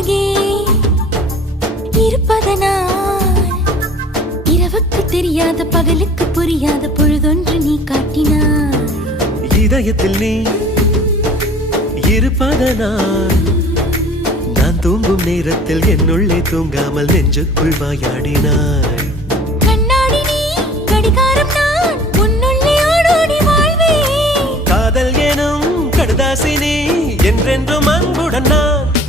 அருகே இருப்பதனால் இரவுக்கு தெரியாத பகலுக்கு புரியாத பொழுதொன்று நீ காட்டினாய். இதயத்தில் நீ இருப்பதனால் நான் தூங்கும் நேரத்தில் என்னுள்ளே தூங்காமல் நெஞ்சுக்குள் வாயாடினாய். கண்ணாடி நீ கடிகாரம் நான் உன்னுள்ளே ஓடோடி வாழ்வே. காதல் எனும் கடுதாசி நீ என்றென்றும்